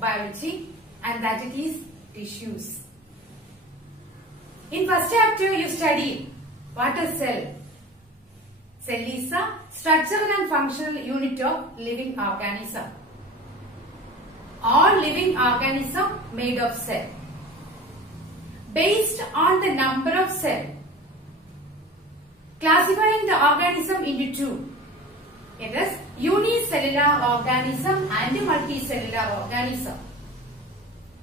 biology, and that it is tissues. In first chapter you studied what is cell. Cell is a structural and functional unit of living organism. All living organism made of cell. Based on the number of cell, classifying the organism into two. It is unicellular organism and multicellular organism.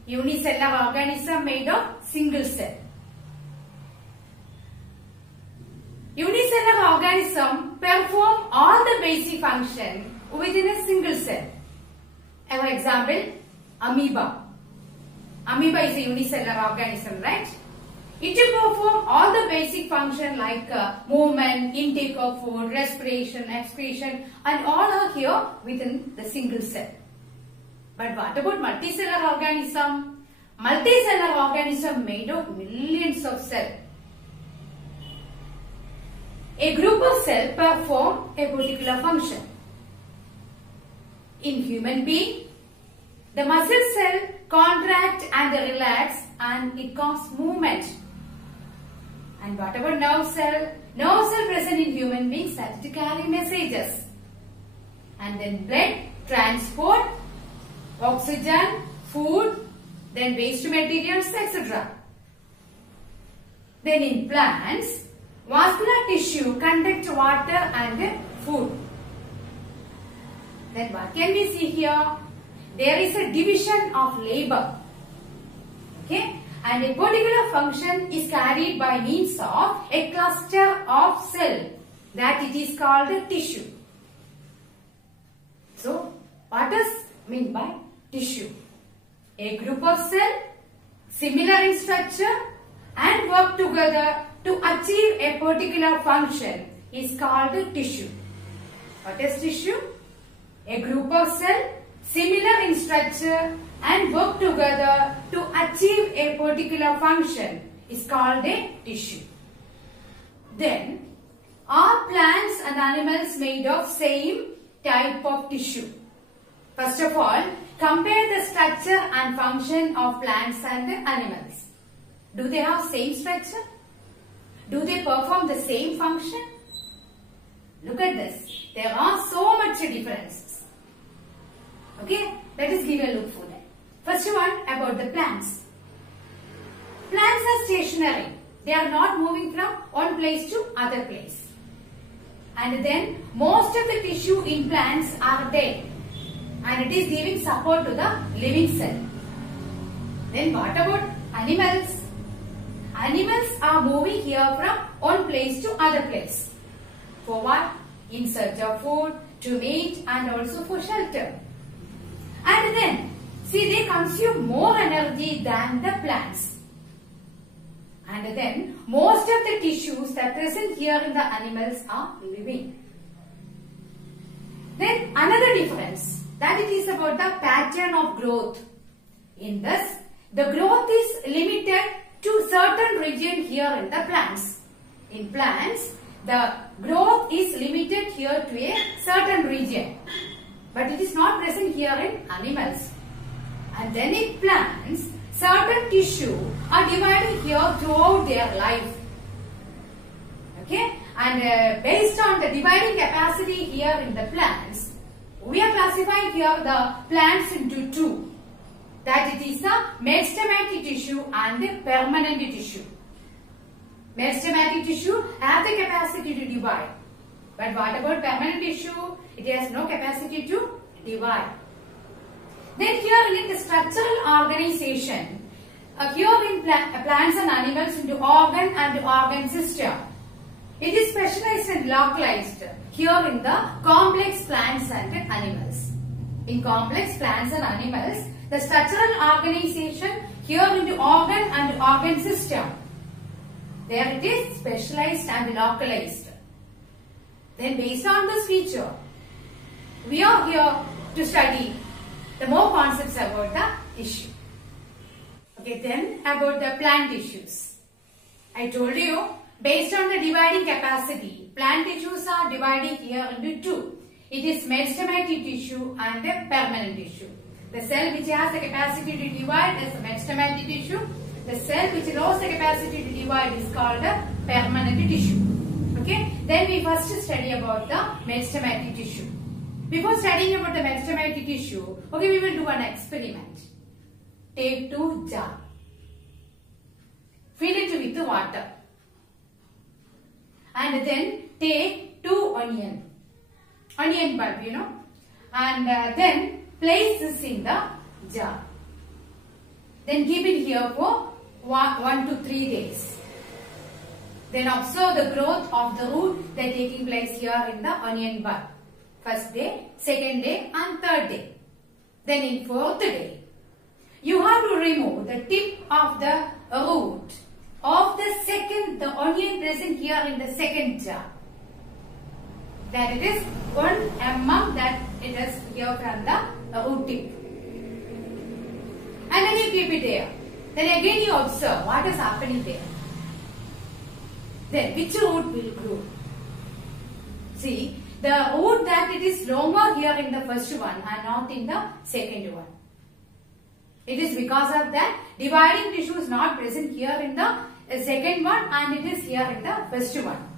Unicellular organism made of single cell. Unicellular organism perform all the basic function within a single cell. For example, amoeba. Amoeba is a unicellular organism, right? It will perform all the basic function like movement, intake of food, respiration, excretion, and all are here within the single cell. But what about multicellular organism? Multicellular organism made of millions of cells. A group of cells perform a particular function. In human being, the muscle cell contract and relax and it causes movement. And what about nerve cell? Nerve cell present in human beings that to carry messages. And then blood, transport, oxygen, food, then waste materials, etc. Then in plants, vascular tissue conduct water and food. Then what can we see here? There is a division of labor. Okay? And a particular function is carried by means of a cluster of cells that it is called a tissue. So, what does mean by tissue? A group of cells similar in structure and work together to achieve a particular function is called a tissue. What is tissue? A group of cells similar in structure and work together to achieve a particular function is called a tissue. Then, are plants and animals made of same type of tissue? First of all, compare the structure and function of plants and animals. Do they have same structure? Do they perform the same function? Look at this. There are so much differences. Okay, let us give a look for that. First one about the plants. Plants are stationary. They are not moving from one place to other place. And then most of the tissue in plants are dead. And it is giving support to the living cell. Then what about animals? Animals are moving here from one place to other place. For what? In search of food, to mate and also for shelter. And then, see, they consume more energy than the plants. And then, most of the tissues that present here in the animals are living. Then, another difference, that it is about the pattern of growth. In this, the growth is limited to certain region here in the plants. In plants, the growth is limited here to a certain region. But it is not present here in animals. And then in plants, certain tissue are divided here throughout their life. Okay? And based on the dividing capacity here in the plants, we are classifying here the plants into two. That it is the meristematic tissue and the permanent tissue. Meristematic tissue have the capacity to divide. But what about permanent tissue? It has no capacity to divide. Then here in the structural organization, here in plants and animals into organ and organ system. It is specialized and localized here in the complex plants and animals. In complex plants and animals, the structural organization here into organ and organ system. There it is specialized and localized. Then based on this feature, we are here to study the more concepts about the tissue. Okay, then about the plant tissues. I told you, based on the dividing capacity, plant tissues are divided here into two. It is meristematic tissue and a permanent tissue. The cell which has the capacity to divide is a meristematic tissue. The cell which lost the capacity to divide is called a permanent tissue. Okay. Then we first study about the meristematic tissue. Before studying about the meristematic tissue, okay, we will do an experiment. Take 2 jar. Fill it with water. And then take 2 onion bulb, you know, and then place this in the jar. Then keep it here for 1 to 3 days. Then observe the growth of the root that taking place here in the onion bulb. First day, second day and third day. Then in 4th day, you have to remove the tip of the root of the onion present here in the second jar. That it is 1 mm that it is here from the root tip. And then you keep it there. Then again you observe what is happening there. Then which root will grow? See, the root that it is longer here in the first one and not in the second one. It is because of that dividing tissue is not present here in the second one and it is here in the first one.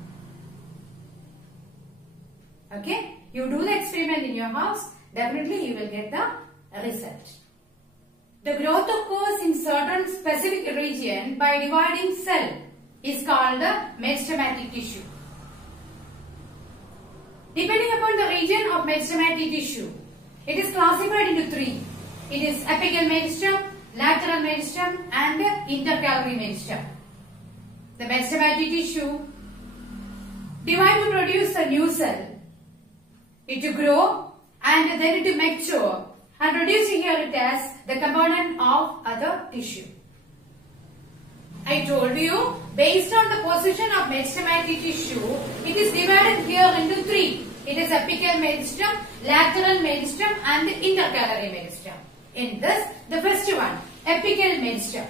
Okay, you do the experiment in your house, definitely you will get the result. The growth occurs in certain specific region by dividing cell is called the meristematic tissue. Depending upon the region of meristematic tissue, it is classified into 3. It is apical meristem, lateral meristem and intercalary meristem. The meristematic tissue divide to produce a new cell. It to grow and then it to mature and producing here it as the component of other tissue. I told you, based on the position of meristematic tissue, it is divided here into 3. It is apical meristem, lateral meristem and intercalary meristem. In this, the first one, apical meristem.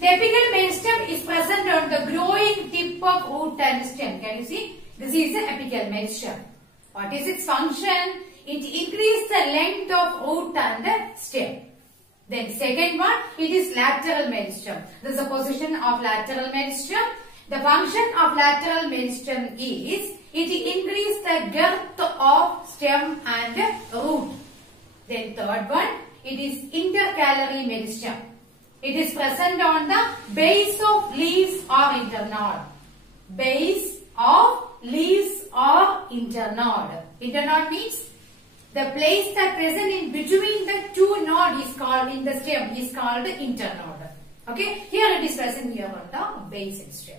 The apical meristem is present on the growing tip of root and stem. Can you see? This is the apical meristem. What is its function? It increases the length of root and the stem. Then second one, it is lateral meristem. This is the position of lateral meristem. The function of lateral meristem is it increases the girth of stem and root. Then third one, it is intercalary meristem. It is present on the base of leaves or internode. Base of leaves or internode. Internode means the place that present in between the 2 nodes is called in the stem is called the internode. Okay, here it is present here on the base and stem.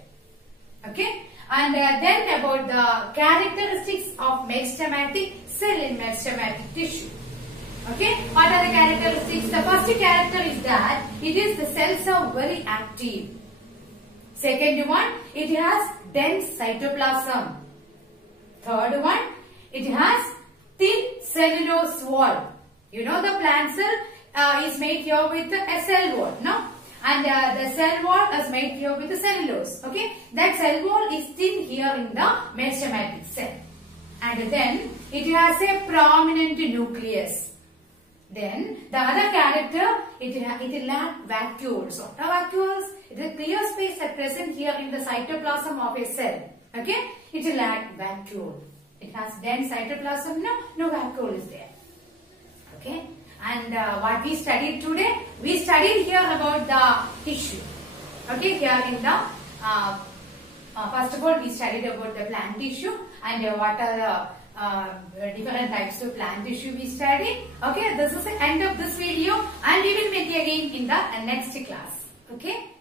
Okay, and then about the characteristics of meristematic cell in meristematic tissue. Okay, what are the characteristics? The first character is that the cells are very active. Second one, it has dense cytoplasm. Third one, it has thin cellulose wall. You know the plant cell is made here with a cell wall, no? And the cell wall is made here with the cellulose. Okay, that cell wall is thin here in the meristematic cell. And then it has a prominent nucleus. Then the other character, it lacks vacuoles. What are vacuoles? It is a clear space that present here in the cytoplasm of a cell. Okay, it lacks vacuole. It has dense cytoplasm. No vacuole is there. Okay, and what we studied today, we studied here about the tissue. Okay, here in the first of all we studied about the plant tissue and what are the different types of plant tissue we studied. Okay, this is the end of this video and we will meet again in the next class. Okay.